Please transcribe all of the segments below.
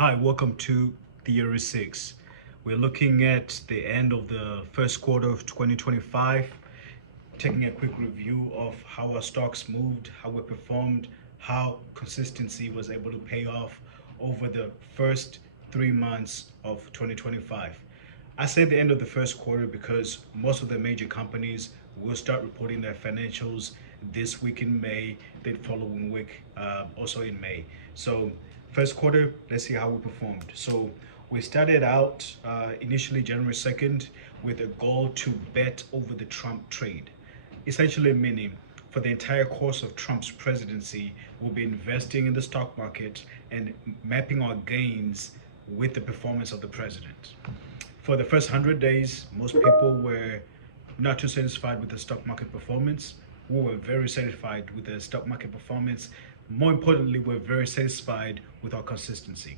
Hi, welcome to Theory 6. We're looking at the end of the first quarter of 2025, taking a quick review of how our stocks moved, how we performed, how consistency was able to pay off over the first 3 months of 2025. I say the end of the first quarter because most of the major companies will start reporting their financials this week in May, the following week also in May. So first quarter, let's see how we performed. So we started out initially January 2nd with a goal to bet over the Trump trade. Essentially meaning for the entire course of Trump's presidency, we'll be investing in the stock market and mapping our gains with the performance of the president. For the first 100 days, most people were not too satisfied with the stock market performance. We were very satisfied with the stock market performance. More importantly, we're very satisfied with our consistency.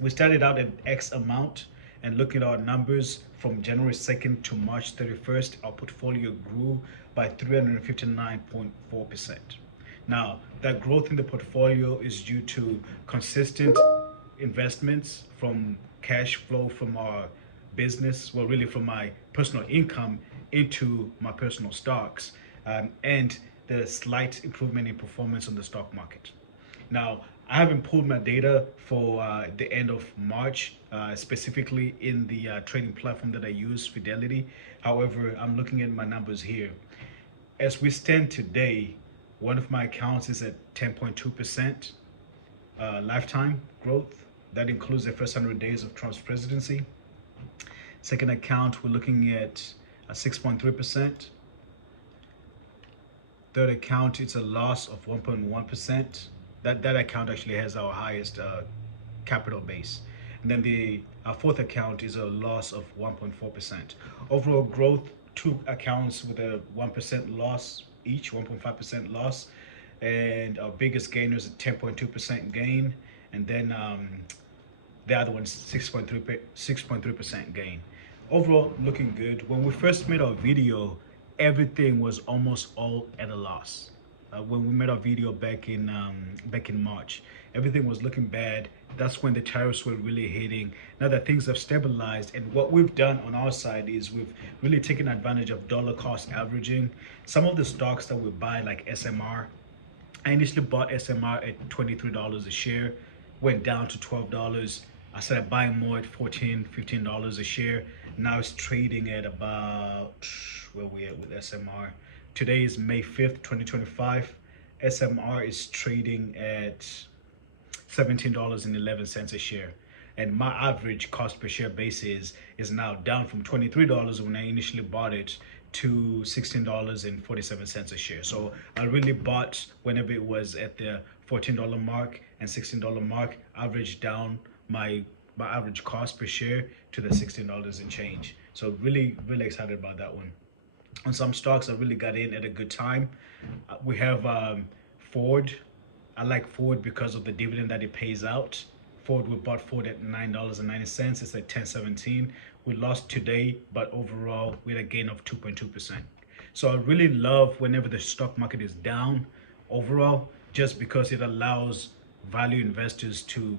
We started out at X amount, and looking at our numbers from January 2nd to March 31st, our portfolio grew by 359.4%. Now, that growth in the portfolio is due to consistent investments from cash flow from our business, well, really from my personal income into my personal stocks, and the slight improvement in performance on the stock market. Now, I haven't pulled my data for the end of March, specifically in the trading platform that I use, Fidelity. However, I'm looking at my numbers here. As we stand today, one of my accounts is at 10.2% lifetime growth. That includes the first 100 days of Trump's presidency. Second account, we're looking at 6.3%. Third account, it's a loss of 1.1%. That account actually has our highest capital base. And then the fourth account is a loss of 1.4%. Overall growth, two accounts with a 1% loss each, 1.5% loss. And our biggest gainer is a 10.2% gain. And then the other one's 6.3% gain. Overall, looking good. When we first made our video, everything was almost all at a loss. When we made our video back in March, everything was looking bad. That's when the tariffs were really hitting. Now that things have stabilized, and what we've done on our side is we've really taken advantage of dollar cost averaging. Some of the stocks that we buy, like SMR, I initially bought SMR at $23 a share, went down to $12. I started buying more at $14, $15 a share. Now it's trading at about, where we at with SMR? Today is May 5th, 2025. SMR is trading at $17.11 a share. And my average cost per share basis is now down from $23 when I initially bought it to $16.47 a share. So I really bought whenever it was at the $14 mark and $16 mark, averaged down my average cost per share to the $16 and change. So really excited about that one. On some stocks, I really got in at a good time. We have Ford. I like Ford because of the dividend that it pays out. Ford, we bought Ford at $9.90. It's at $10.17. We lost today, but overall we had a gain of 2.2%. So I really love whenever the stock market is down overall, just because it allows value investors to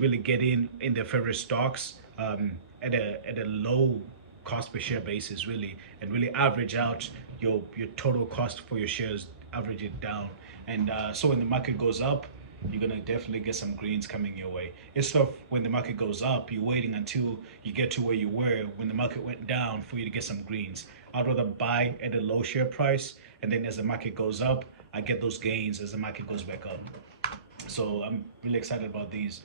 really get in their favorite stocks at a low cost per share basis, really, and really average out your total cost for your shares, average it down. And so when the market goes up, you're gonna definitely get some greens coming your way. Instead of when the market goes up, you're waiting until you get to where you were when the market went down for you to get some greens. I'd rather buy at a low share price, and then as the market goes up, I get those gains as the market goes back up. So I'm really excited about these.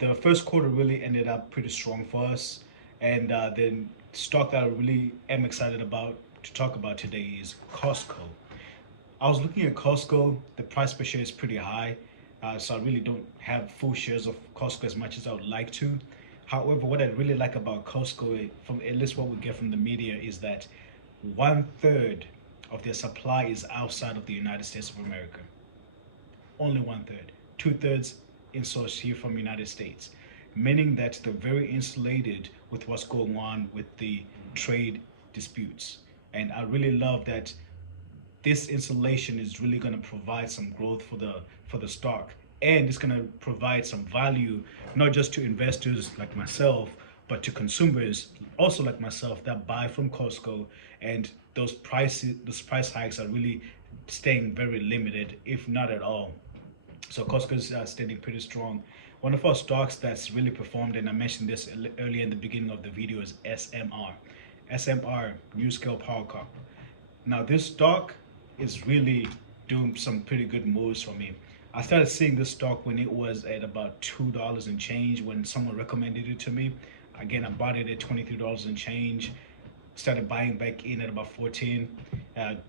The first quarter really ended up pretty strong for us, and the stock that I really am excited about to talk about today is Costco. I was looking at Costco. The price per share is pretty high, so I really don't have full shares of Costco as much as I would like to. However, what I really like about Costco, from at least what we get from the media, is that 1/3 of their supply is outside of the United States of America. Only 1/3. 2/3 insourced here from the United States, meaning that they're very insulated with what's going on with the trade disputes. And I really love that this insulation is really going to provide some growth for the stock and it's going to provide some value not just to investors like myself but to consumers also like myself that buy from Costco, and those price hikes are really staying very limited if not at all. So Costco's standing pretty strong. One of our stocks that's really performed, and I mentioned this earlier in the beginning of the video, is SMR. SMR, New Scale Power Corp. Now this stock is really doing some pretty good moves for me. I started seeing this stock when it was at about $2 and change when someone recommended it to me. Again, I bought it at $23 and change. Started buying back in at about 14,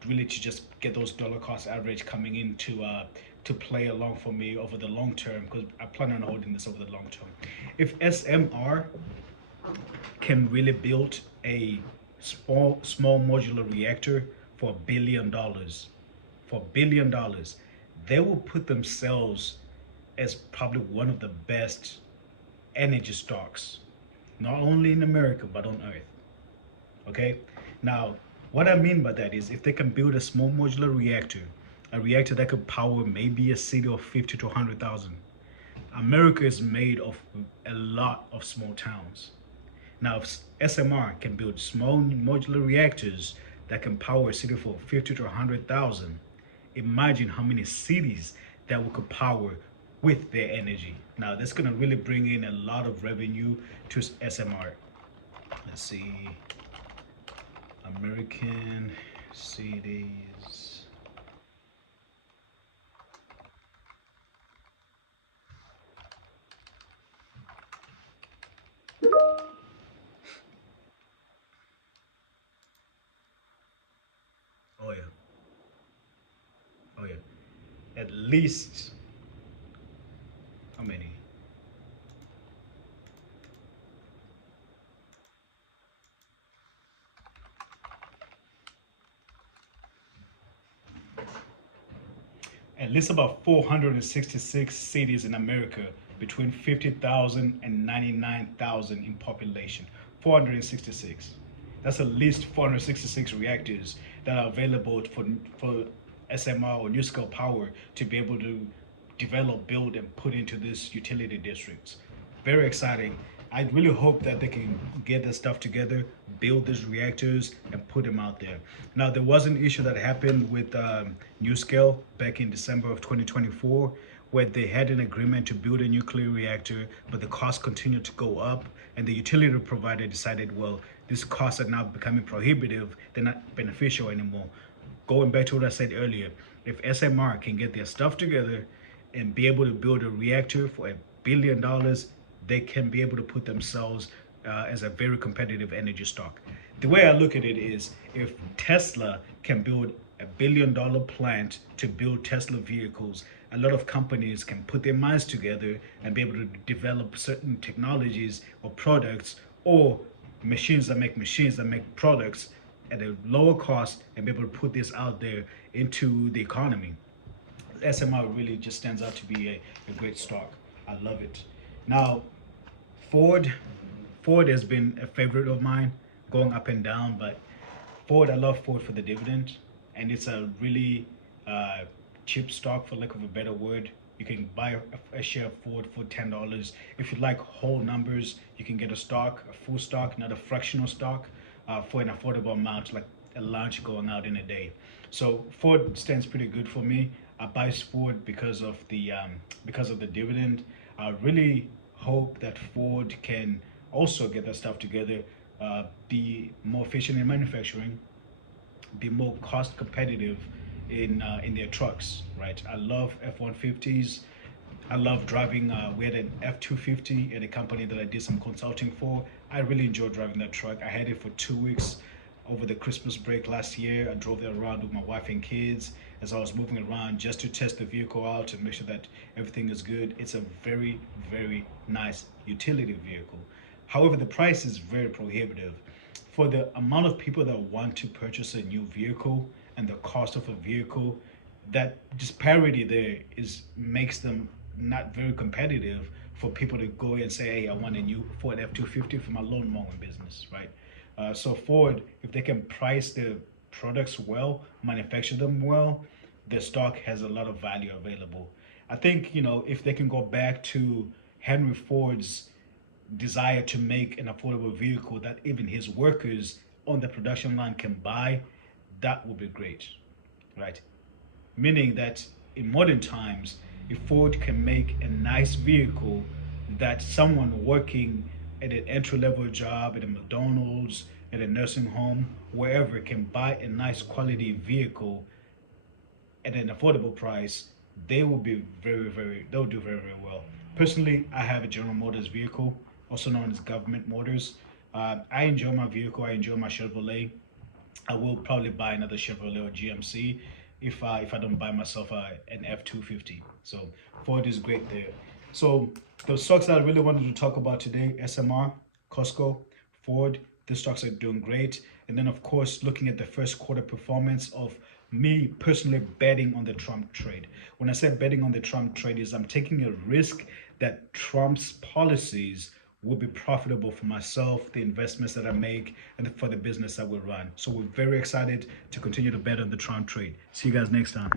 really to just get those dollar cost average coming in to play along for me over the long term, because I plan on holding this over the long term. If SMR can really build a small modular reactor for $1 billion, they will put themselves as probably one of the best energy stocks, not only in America but on Earth. Okay, now what I mean by that is if they can build a small modular reactor, a reactor that could power maybe a city of 50 to 100,000. America is made of a lot of small towns. Now, if SMR can build small modular reactors that can power a city for 50 to 100,000, imagine how many cities that we could power with their energy. Now, that's going to really bring in a lot of revenue to SMR. Let's see. American cities. Oh yeah. Oh yeah. At least how many? At least about 466 cities in America between 50,000 and 99,000 in population. 466. That's at least 466 reactors that are available for SMR or New Scale Power to be able to develop, build, and put into these utility districts. Very exciting. I really hope that they can get this stuff together, build these reactors, and put them out there. Now, there was an issue that happened with NuScale back in December of 2024, where they had an agreement to build a nuclear reactor, but the cost continued to go up, and the utility provider decided, well, these costs are now becoming prohibitive, they're not beneficial anymore. Going back to what I said earlier, if SMR can get their stuff together and be able to build a reactor for $1 billion, they can be able to put themselves as a very competitive energy stock. The way I look at it is if Tesla can build $1 billion plant to build Tesla vehicles, a lot of companies can put their minds together and be able to develop certain technologies or products, or machines that make products at a lower cost, and be able to put this out there into the economy. SMR really just stands out to be a great stock. I love it. Now, Ford, Ford has been a favorite of mine, going up and down, but Ford, I love Ford for the dividend, and it's a really cheap stock, for lack of a better word. You can buy a share of Ford for $10. If you like whole numbers, you can get a stock, a full stock, not a fractional stock, for an affordable amount, like a lunch going out in a day. So Ford stands pretty good for me. I buy Ford because of the dividend. I really hope that Ford can also get that stuff together, be more efficient in manufacturing, be more cost competitive in their trucks. Right? I love F-150s. I love driving. We had an F-250 at a company that I did some consulting for. I really enjoyed driving that truck. I had it for 2 weeks over the Christmas break last year. I drove it around with my wife and kids as I was moving around just to test the vehicle out and make sure that everything is good. It's a very, very nice utility vehicle. However, the price is very prohibitive. For the amount of people that want to purchase a new vehicle and the cost of a vehicle, that disparity there is makes them not very competitive for people to go and say, hey, I want a new Ford F-250 for my lawn mowing business, right? So Ford, if they can price their products well, manufacture them well, their stock has a lot of value available. I think, if they can go back to Henry Ford's desire to make an affordable vehicle that even his workers on the production line can buy, that would be great, right? Meaning that in modern times, if Ford can make a nice vehicle that someone working at an entry level job at a McDonald's, at a nursing home, wherever can buy a nice quality vehicle at an affordable price, they will be they'll do very, very well. Personally, I have a General Motors vehicle, also known as Government Motors. I enjoy my vehicle. I enjoy my Chevrolet. I will probably buy another Chevrolet or GMC if I don't buy myself an F-250. So Ford is great there. So the stocks that I really wanted to talk about today: SMR, Costco, Ford. The stocks are doing great. And then of course, looking at the first quarter performance of me personally betting on the Trump trade. When I say betting on the Trump trade, is I'm taking a risk that Trump's policies will be profitable for myself, the investments that I make, and for the business that we run. So we're very excited to continue to bet on the Trump trade. See you guys next time.